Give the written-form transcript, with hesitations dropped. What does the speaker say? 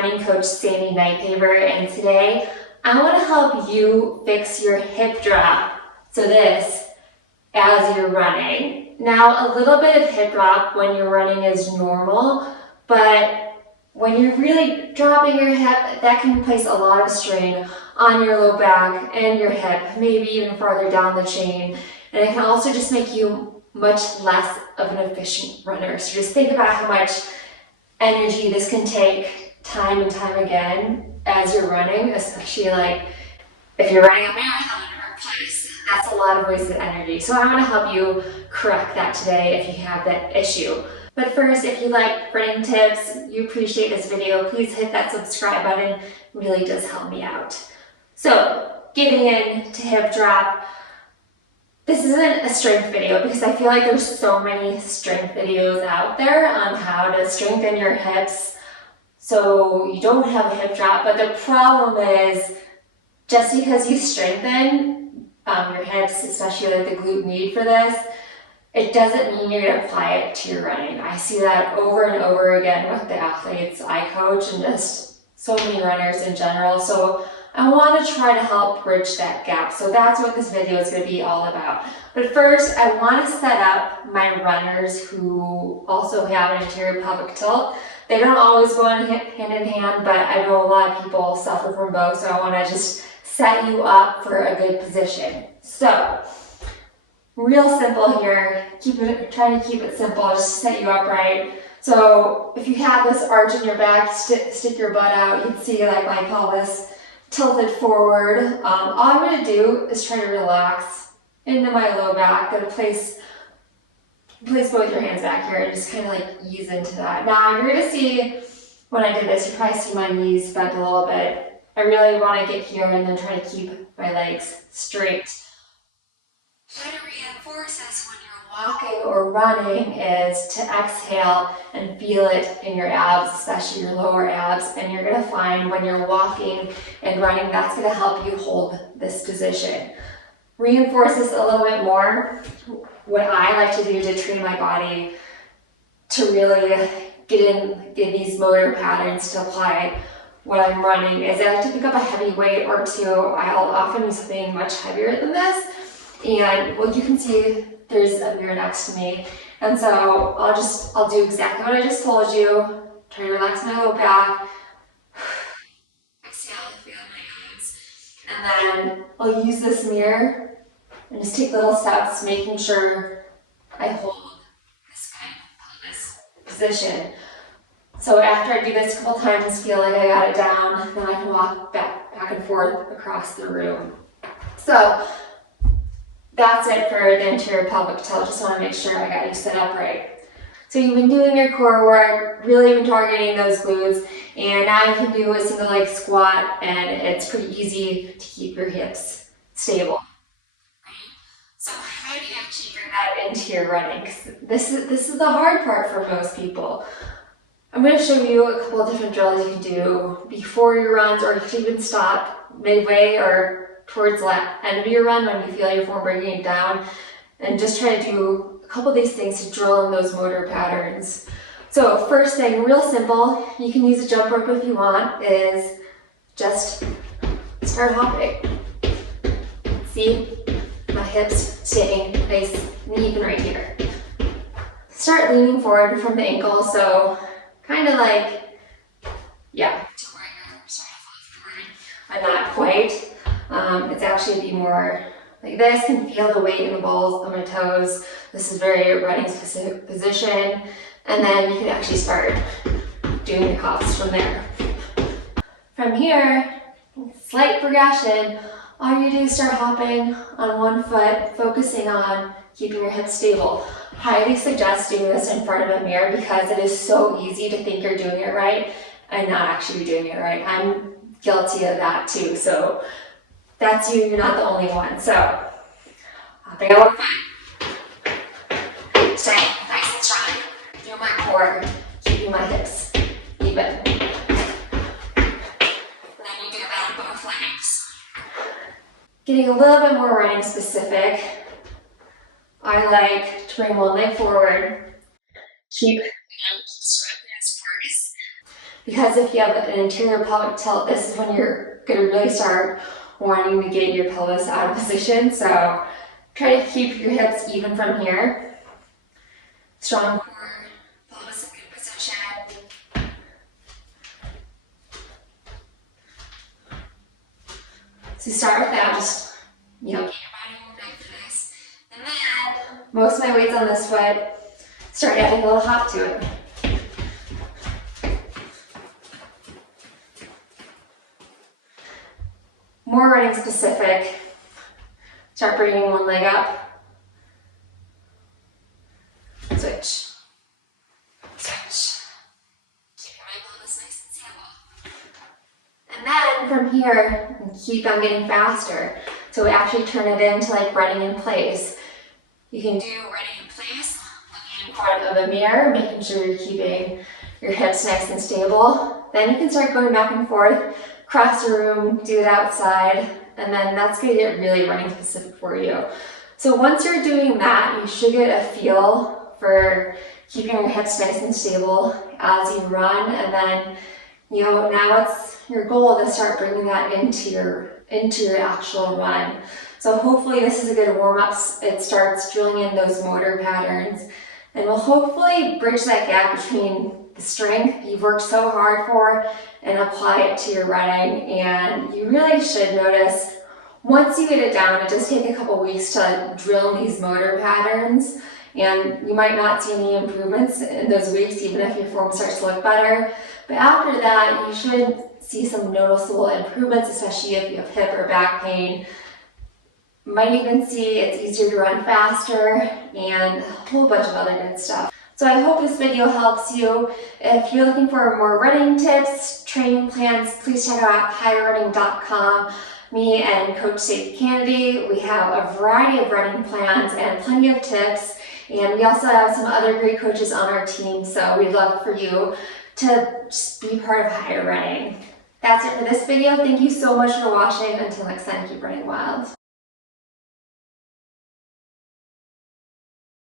running coach Sandy Nighthaver, and today I want to help you fix your hip drop. So this, as you're running. Now, a little bit of hip drop when you're running is normal, but when you're really dropping your hip, that can place a lot of strain on your low back and your hip, maybe even farther down the chain. And it can also just make you much less of an efficient runner. So just think about how much energy this can take time and time again as you're running, especially like if you're running a marathon or a place. That's a lot of wasted energy. So I'm going to help you correct that today if you have that issue. But first, if you like running tips, you appreciate this video, please hit that subscribe button. It really does help me out. So getting into hip drop, this isn't a strength video because I feel like there's so many strength videos out there on how to strengthen your hips so you don't have a hip drop. But the problem is just because you strengthen your hips, especially like the glute med for this, it doesn't mean you're going to apply it to your running. I see that over and over again with the athletes I coach and just so many runners in general. So I want to try to help bridge that gap. So that's what this video is going to be all about. But first, I want to set up my runners who also have an anterior pelvic tilt. They don't always go hand in hand, but I know a lot of people suffer from both. So I want to just set you up for a good position. So real simple here, trying to keep it simple, just set you up right. So if you have this arch in your back, stick your butt out, you can see like my pelvis tilted forward. All I'm going to do is try to relax into my low back. I'm going to place both your hands back here and just kind of like ease into that. Now you're going to see when I did this, you probably see my knees bent a little bit. I really want to get here and then try to keep my legs straight. Try to reinforce this when you're walking or running is to exhale and feel it in your abs, especially your lower abs. And you're going to find when you're walking and running, that's going to help you hold this position. Reinforce this a little bit more. What I like to do to train my body to really get these motor patterns to apply when I'm running is I like to pick up a heavy weight or two. I'll often use something much heavier than this. And well, you can see there's a mirror next to me. And so I'll do exactly what I just told you. Try to relax my low back. Exhale, feel my abs. And then I'll use this mirror and just take little steps, making sure I hold this kind of pelvis position. So after I do this a couple times, feel like I got it down, then I can walk back and forth across the room. So that's it for the anterior pelvic tilt. Just want to make sure I got you set up right. So you've been doing your core work, really been targeting those glutes, and now you can do a single leg squat, and it's pretty easy to keep your hips stable. So how do you actually bring that into your running? 'Cause this is the hard part for most people. I'm going to show you a couple of different drills you can do before your runs, or you can even stop midway or towards the end of your run when you feel your form breaking it down, and just try to do a couple of these things to drill in those motor patterns. So first thing, real simple, you can use a jump rope if you want, is just start hopping. See my hips staying nice and even right here. Start leaning forward from the ankle, so kind of like, yeah, to where you're sort of left, not quite. It's actually be more like this. Can feel the weight in the balls of my toes. This is very running specific position. And then you can actually start doing your hops from there. From here, slight progression, all you do is start hopping on one foot, focusing on keeping your hips stable. Highly suggest doing this in front of a mirror because it is so easy to think you're doing it right and not actually doing it right. I'm guilty of that too. So that's you, you're not the only one. So hopping on one foot. Stay nice and strong. Through my core, keeping my hips even. And then you do that on both legs. Getting a little bit more running specific, I like to bring one leg forward, keep strengthening as far as because if you have an anterior pelvic tilt, this is when you're going to really start wanting to get your pelvis out of position. So try to keep your hips even from here. Strong core, pelvis in good position. So start with that, just, get your body warmed up for this. And then, most of my weight's on this foot, start adding a little hop to it. More running specific. Start bringing one leg up. Switch. Switch. Keep your pelvis nice and stable. And then from here, keep on getting faster. So we actually turn it into like running in place. You can do running in place, looking in front of a mirror, making sure you're keeping your hips nice and stable. Then you can start going back and forth, across the room, do it outside, and then that's going to get really running specific for you. So once you're doing that, you should get a feel for keeping your hips nice and stable as you run, and then now it's your goal to start bringing that into your actual run. So hopefully this is a good warm-up. It starts drilling in those motor patterns and will hopefully bridge that gap between the strength you've worked so hard for and apply it to your running. And you really should notice, once you get it down, it does take a couple weeks to drill these motor patterns, and you might not see any improvements in those weeks, even if your form starts to look better. But after that, you should see some noticeable improvements, especially if you have hip or back pain. Might even see it's easier to run faster and a whole bunch of other good stuff. So I hope this video helps you. If you're looking for more running tips, training plans, please check out higherrunning.com. Me and Coach Sadie Kennedy, we have a variety of running plans and plenty of tips. And we also have some other great coaches on our team, so we'd love for you to just be part of Higher Running. That's it for this video. Thank you so much for watching. Until next time, keep running wild.